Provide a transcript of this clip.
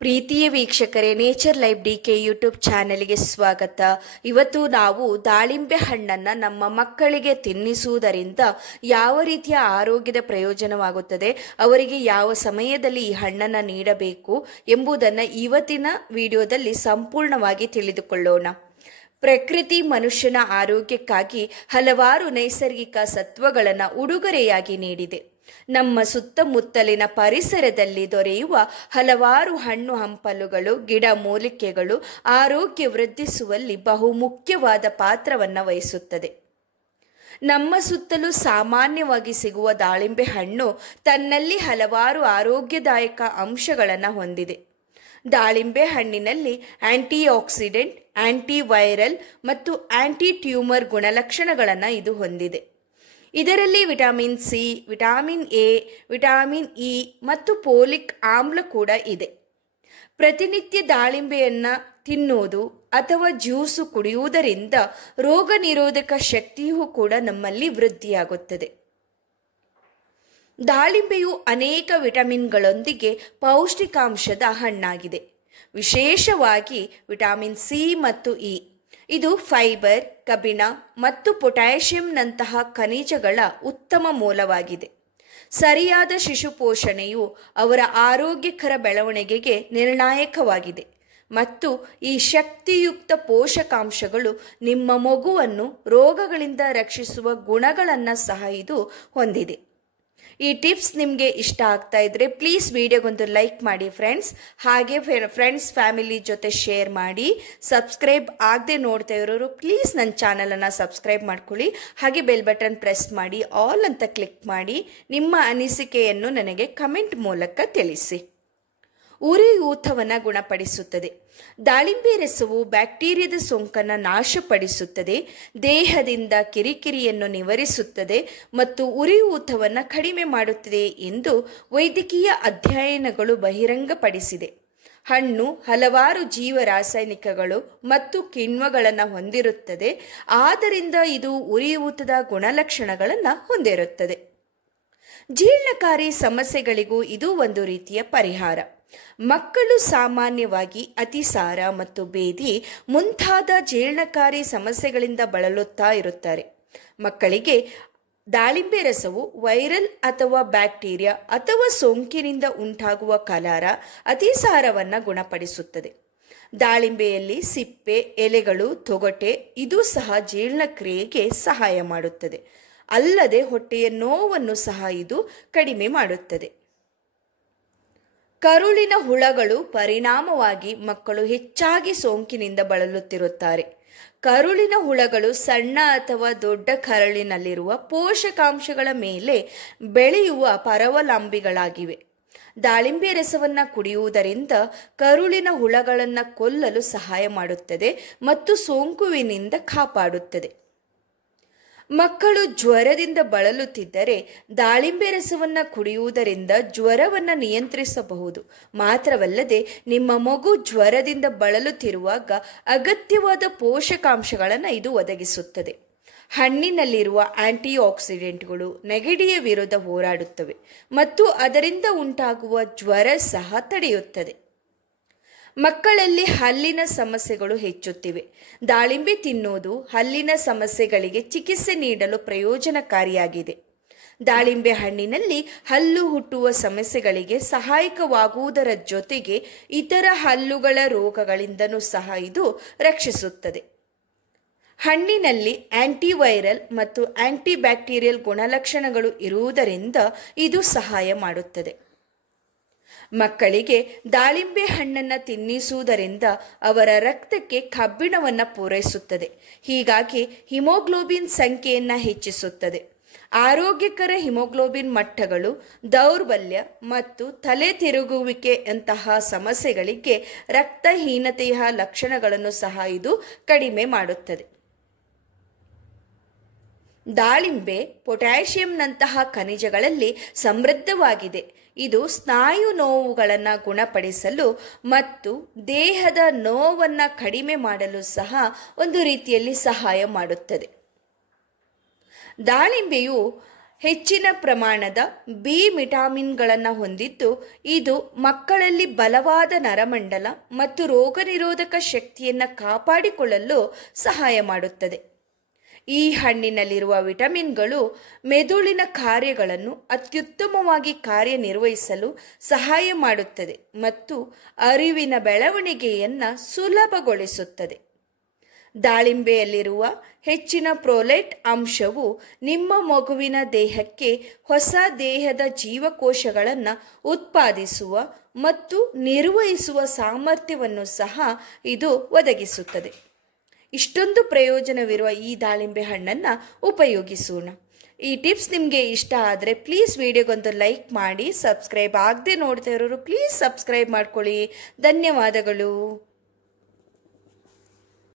ಪ್ರೀತಿಯ ವೀಕ್ಷಕರೇ, nature life DK YouTube ಚಾನೆಲ್ಗೆ ಸ್ವಾಗತ. ಇವತ್ತು ನಾವು ದಾಳಿಂಬೆ ಹಣ್ಣನ್ನು ನಮ್ಮ ಮಕ್ಕಳಿಗೆ ತಿನ್ನಿಸುವುದರಿಂದ ಯಾವ ರೀತಿಯ ಆರೋಗ್ಯದ ಪ್ರಯೋಜನವಾಗುತ್ತದೆ, ಅವರಿಗೆ ಯಾವ ಸಮಯದಲ್ಲಿ ಈ ಹಣ್ಣನ್ನು ನೀಡಬೇಕು ಎಂಬುದನ್ನು ಇವತ್ತಿನ ವಿಡಿಯೋದಲ್ಲಿ ಸಂಪೂರ್ಣವಾಗಿ ತಿಳಿದುಕೊಳ್ಳೋಣ. ಪ್ರಕೃತಿ ಮನುಷ್ಯನ ಆರೋಗ್ಯಕ್ಕಾಗಿ ಹಲವಾರು ನೈಸರ್ಗಿಕ ಸತ್ವಗಳನ್ನು ಉಡುಗೊರೆಯಾಗಿ ನೀಡಿದೆ. ನಮ್ಮ ಸುತ್ತಮುತ್ತಲಿನ ಪರಿಸರದಲ್ಲಿ ದೊರೆಯುವ ಹಲವಾರು ಹಣ್ಣು ಹಂಪಲುಗಳು, ಗಿಡ ಮೂಲಿಕೆಗಳು ಆರೋಗ್ಯ ವೃದ್ಧಿಸುವಲ್ಲಿ ಬಹುಮುಖ್ಯವಾದ ಪಾತ್ರವನ್ನು ವಹಿಸುತ್ತದೆ. ನಮ್ಮ ಸುತ್ತಲೂ ಸಾಮಾನ್ಯವಾಗಿ ಸಿಗುವ ದಾಳಿಂಬೆ ಹಣ್ಣು ತನ್ನಲ್ಲಿ ಹಲವಾರು ಆರೋಗ್ಯದಾಯಕ ಅಂಶಗಳನ್ನು ಹೊಂದಿದೆ. ದಾಳಿಂಬೆ ಹಣ್ಣಿನಲ್ಲಿ ಆಂಟಿ ಆಕ್ಸಿಡೆಂಟ್, ಆಂಟಿ ವೈರಲ್ ಮತ್ತು ಆಂಟಿ ಟ್ಯೂಮರ್ ಗುಣಲಕ್ಷಣಗಳನ್ನು ಇದು ಹೊಂದಿದೆ. ಇದರಲ್ಲಿ vitamin C, vitamin A, vitamin E ಮತ್ತು ಫೋಲಿಕ್ ಆಮ್ಲ ಕೂಡ ಇದೆ. ಪ್ರತಿನಿತ್ಯ ದಾಳಿಂಬೆಯನ್ನು ತಿನ್ನುವುದು ಅಥವಾ ಜ್ಯೂಸು ಕುಡಿಯುವುದರಿಂದ ರೋಗ ನಿರೋಧಕ ಶಕ್ತಿಯೂ ಕೂಡ ನಮ್ಮಲ್ಲಿ ವೃದ್ಧಿಯಾಗುತ್ತದೆ. ದಾಳಿಂಬೆಯು ಅನೇಕ ವಿಟಮಿನ್ಗಳೊಂದಿಗೆ ಪೌಷ್ಟಿಕಾಂಶದ ಹಣ್ಣಾಗಿದೆ. ವಿಶೇಷವಾಗಿ ವಿಟಮಿನ್ ಸಿ ಮತ್ತು ಇ. ಇದು ಫೈಬರ್, ಕಬ್ಬಿಣ ಮತ್ತು ಪೊಟ್ಯಾಷಿಯಂನಂತಹ ಖನಿಜಗಳ ಉತ್ತಮ ಮೂಲವಾಗಿದೆ. ಸರಿಯಾದ ಶಿಶು ಪೋಷಣೆಯು ಅವರ ಆರೋಗ್ಯಕರ ಬೆಳವಣಿಗೆಗೆ ನಿರ್ಣಾಯಕವಾಗಿದೆ ಮತ್ತು ಈ ಶಕ್ತಿಯುಕ್ತ ಪೋಷಕಾಂಶಗಳು ನಿಮ್ಮ ಮಗುವನ್ನು ರೋಗಗಳಿಂದ ರಕ್ಷಿಸುವ ಗುಣಗಳನ್ನು ಸಹ ಇದು ಹೊಂದಿದೆ. ಈ ಟಿಪ್ಸ್ ನಿಮಗೆ ಇಷ್ಟ ಆಗ್ತಾ ಇದ್ರೆ ಪ್ಲೀಸ್ ವಿಡಿಯೋಗೊಂದು ಲೈಕ್ ಮಾಡಿ ಫ್ರೆಂಡ್ಸ್. ಹಾಗೆ ಫ್ರೆಂಡ್ಸ್ ಫ್ಯಾಮಿಲಿ ಜೊತೆ ಶೇರ್ ಮಾಡಿ. ಸಬ್ಸ್ಕ್ರೈಬ್ ಆಗದೆ ನೋಡ್ತಾ ಇರೋರು ಪ್ಲೀಸ್ ನನ್ನ ಚಾನಲನ್ನು ಸಬ್ಸ್ಕ್ರೈಬ್ ಮಾಡ್ಕೊಳ್ಳಿ. ಹಾಗೆ ಬೆಲ್ ಬಟನ್ ಪ್ರೆಸ್ ಮಾಡಿ, ಆಲ್ ಅಂತ ಕ್ಲಿಕ್ ಮಾಡಿ. ನಿಮ್ಮ ಅನಿಸಿಕೆಯನ್ನು ನನಗೆ ಕಮೆಂಟ್ ಮೂಲಕ ತಿಳಿಸಿ. ಉರಿಯೂತವನ್ನು ಗುಣಪಡಿಸುತ್ತದೆ. ದಾಳಿಂಬೆ ರಸವು ಬ್ಯಾಕ್ಟೀರಿಯಾದ ಸೋಂಕನ್ನು ನಾಶಪಡಿಸುತ್ತದೆ, ದೇಹದಿಂದ ಕಿರಿಕಿರಿಯನ್ನು ನಿವಾರಿಸುತ್ತದೆ ಮತ್ತು ಉರಿಯೂತವನ್ನು ಕಡಿಮೆ ಮಾಡುತ್ತದೆ ಎಂದು ವೈದ್ಯಕೀಯ ಅಧ್ಯಯನಗಳು ಬಹಿರಂಗಪಡಿಸಿದೆ. ಹಣ್ಣು ಹಲವಾರು ಜೀವರಾಸಾಯನಿಕಗಳು ಮತ್ತು ಕಿಣ್ವಗಳನ್ನು ಹೊಂದಿರುತ್ತದೆ, ಆದ್ದರಿಂದ ಇದು ಉರಿಯೂತದ ಗುಣಲಕ್ಷಣಗಳನ್ನು ಹೊಂದಿರುತ್ತದೆ. ಜೀರ್ಣಕಾರಿ ಸಮಸ್ಯೆಗಳಿಗೂ ಇದು ಒಂದು ರೀತಿಯ ಪರಿಹಾರ. ಮಕ್ಕಳು ಸಾಮಾನ್ಯವಾಗಿ ಅತಿಸಾರ ಮತ್ತು ಬೇದಿ ಮುಂತಾದ ಜೀರ್ಣಕಾರಿ ಸಮಸ್ಯೆಗಳಿಂದ ಬಳಲುತ್ತಾ ಇರುತ್ತಾರೆ. ಮಕ್ಕಳಿಗೆ ದಾಳಿಂಬೆ ರಸವು ವೈರಲ್ ಅಥವಾ ಬ್ಯಾಕ್ಟೀರಿಯಾ ಅಥವಾ ಸೋಂಕಿನಿಂದ ಉಂಟಾಗುವ ಕಲರ, ಅತಿಸಾರವನ್ನು ಗುಣಪಡಿಸುತ್ತದೆ. ದಾಳಿಂಬೆಯಲ್ಲಿ ಸಿಪ್ಪೆ, ಎಲೆಗಳು, ತೊಗಟೆ ಇದು ಸಹ ಜೀರ್ಣಕ್ರಿಯೆಗೆ ಸಹಾಯ ಮಾಡುತ್ತದೆ. ಅಲ್ಲದೆ ಹೊಟ್ಟೆಯ ನೋವನ್ನು ಸಹ ಇದು ಕಡಿಮೆ ಮಾಡುತ್ತದೆ. ಕರುಳಿನ ಹುಳಗಳು ಪರಿಣಾಮವಾಗಿ ಮಕ್ಕಳು ಹೆಚ್ಚಾಗಿ ಸೋಂಕಿನಿಂದ ಬಳಲುತ್ತಿರುತ್ತಾರೆ. ಕರುಳಿನ ಹುಳಗಳು ಸಣ್ಣ ಅಥವಾ ದೊಡ್ಡ ಕರುಳಿನಲ್ಲಿರುವ ಪೋಷಕಾಂಶಗಳ ಮೇಲೆ ಬೆಳೆಯುವ ಪರಾವಲಂಬಿಗಳಾಗಿವೆ. ದಾಳಿಂಬೆ ರಸವನ್ನು ಕುಡಿಯುವುದರಿಂದ ಕರುಳಿನ ಹುಳಗಳನ್ನು ಕೊಲ್ಲಲು ಸಹಾಯ ಮಾಡುತ್ತದೆ ಮತ್ತು ಸೋಂಕುವಿನಿಂದ ಕಾಪಾಡುತ್ತದೆ. ಮಕ್ಕಳು ಜ್ವರದಿಂದ ಬಳಲುತ್ತಿದ್ದರೆ ದಾಳಿಂಬೆ ರಸವನ್ನು ಕುಡಿಯುವುದರಿಂದ ಜ್ವರವನ್ನು ನಿಯಂತ್ರಿಸಬಹುದು. ಮಾತ್ರವಲ್ಲದೆ ನಿಮ್ಮ ಮಗು ಜ್ವರದಿಂದ ಬಳಲುತ್ತಿರುವಾಗ ಅಗತ್ಯವಾದ ಪೋಷಕಾಂಶಗಳನ್ನು ಇದು ಒದಗಿಸುತ್ತದೆ. ಹಣ್ಣಿನಲ್ಲಿರುವ ಆಂಟಿ ಆಕ್ಸಿಡೆಂಟ್ಗಳು ನೆಗಡಿಯ ವಿರುದ್ಧ ಹೋರಾಡುತ್ತವೆ ಮತ್ತು ಅದರಿಂದ ಉಂಟಾಗುವ ಜ್ವರ ಸಹ ತಡೆಯುತ್ತದೆ. ಮಕ್ಕಳಲ್ಲಿ ಹಲ್ಲಿನ ಸಮಸ್ಯೆಗಳು ಹೆಚ್ಚುತ್ತಿವೆ. ದಾಳಿಂಬೆ ತಿನ್ನುವುದು ಹಲ್ಲಿನ ಸಮಸ್ಯೆಗಳಿಗೆ ಚಿಕಿತ್ಸೆ ನೀಡಲು ಪ್ರಯೋಜನಕಾರಿಯಾಗಿದೆ. ದಾಳಿಂಬೆ ಹಣ್ಣಿನಲ್ಲಿ ಹಲ್ಲು ಹುಟ್ಟುವ ಸಮಸ್ಯೆಗಳಿಗೆ ಸಹಾಯಕವಾಗುವುದರ ಜೊತೆಗೆ ಇತರ ಹಲ್ಲುಗಳ ರೋಗಗಳಿಂದನೂ ಸಹ ಇದು ರಕ್ಷಿಸುತ್ತದೆ. ಹಣ್ಣಿನಲ್ಲಿ ಆಂಟಿವೈರಲ್ ಮತ್ತು ಆಂಟಿಬ್ಯಾಕ್ಟೀರಿಯಲ್ ಗುಣಲಕ್ಷಣಗಳು ಇರುವುದರಿಂದ ಇದು ಸಹಾಯ ಮಾಡುತ್ತದೆ. ಮಕ್ಕಳಿಗೆ ದಾಳಿಂಬೆ ಹಣ್ಣನ್ನು ತಿನ್ನಿಸುವುದರಿಂದ ಅವರ ರಕ್ತಕ್ಕೆ ಕಬ್ಬಿಣವನ್ನು ಪೂರೈಸುತ್ತದೆ. ಹೀಗಾಗಿ ಹಿಮೋಗ್ಲೋಬಿನ್ ಸಂಖ್ಯೆಯನ್ನು ಹೆಚ್ಚಿಸುತ್ತದೆ. ಆರೋಗ್ಯಕರ ಹಿಮೋಗ್ಲೋಬಿನ್ ಮಟ್ಟಗಳು ದೌರ್ಬಲ್ಯ ಮತ್ತು ತಲೆ ತಿರುಗುವಿಕೆಯಂತಹ ಸಮಸ್ಯೆಗಳಿಗೆ ರಕ್ತಹೀನತೆಯ ಲಕ್ಷಣಗಳನ್ನು ಸಹ ಇದು ಕಡಿಮೆ ಮಾಡುತ್ತದೆ. ದಾಳಿಂಬೆ ಪೊಟ್ಯಾಷಿಯಂನಂತಹ ಖನಿಜಗಳಲ್ಲಿ ಸಮೃದ್ಧವಾಗಿದೆ. ಇದು ಸ್ನಾಯು ನೋವುಗಳನ್ನು ಗುಣಪಡಿಸಲು ಮತ್ತು ದೇಹದ ನೋವನ್ನು ಕಡಿಮೆ ಮಾಡಲು ಸಹ ಒಂದು ರೀತಿಯಲ್ಲಿ ಸಹಾಯ ಮಾಡುತ್ತದೆ. ದಾಳಿಂಬೆಯು ಹೆಚ್ಚಿನ ಪ್ರಮಾಣದ ಬಿ ವಿಟಮಿನ್ಗಳನ್ನು ಹೊಂದಿದ್ದು ಇದು ಮಕ್ಕಳಲ್ಲಿ ಬಲವಾದ ನರಮಂಡಲ ಮತ್ತು ರೋಗನಿರೋಧಕ ಶಕ್ತಿಯನ್ನು ಕಾಪಾಡಿಕೊಳ್ಳಲು ಸಹಾಯ ಮಾಡುತ್ತದೆ. ಈ ಹಣ್ಣಿನಲ್ಲಿರುವ ವಿಟಮಿನ್ಗಳು ಮೆದುಳಿನ ಕಾರ್ಯಗಳನ್ನು ಅತ್ಯುತ್ತಮವಾಗಿ ಕಾರ್ಯನಿರ್ವಹಿಸಲು ಸಹಾಯ ಮಾಡುತ್ತದೆ ಮತ್ತು ಅರಿವಿನ ಬೆಳವಣಿಗೆಯನ್ನು ಸುಲಭಗೊಳಿಸುತ್ತದೆ. ದಾಳಿಂಬೆಯಲ್ಲಿರುವ ಹೆಚ್ಚಿನ ಪ್ರೊಲೈಟ್ ಅಂಶವು ನಿಮ್ಮ ಮಗುವಿನ ದೇಹಕ್ಕೆ ಹೊಸ ದೇಹದ ಜೀವಕೋಶಗಳನ್ನು ಉತ್ಪಾದಿಸುವ ಮತ್ತು ನಿರ್ವಹಿಸುವ ಸಾಮರ್ಥ್ಯವನ್ನು ಸಹ ಇದು ಒದಗಿಸುತ್ತದೆ. ಇಷ್ಟೊಂದು ಪ್ರಯೋಜನವಿರುವ ಈ ದಾಳಿಂಬೆ ಹಣ್ಣನ್ನು ಉಪಯೋಗಿಸೋಣ. ಈ ಟಿಪ್ಸ್ ನಿಮಗೆ ಇಷ್ಟ ಆದರೆ ಪ್ಲೀಸ್ ವಿಡಿಯೋಗೊಂದು ಲೈಕ್ ಮಾಡಿ, ಸಬ್ಸ್ಕ್ರೈಬ್ ಆಗದೆ ನೋಡ್ತಾ ಇರೋರು ಪ್ಲೀಸ್ ಸಬ್ಸ್ಕ್ರೈಬ್ ಮಾಡ್ಕೊಳ್ಳಿ. ಧನ್ಯವಾದಗಳು.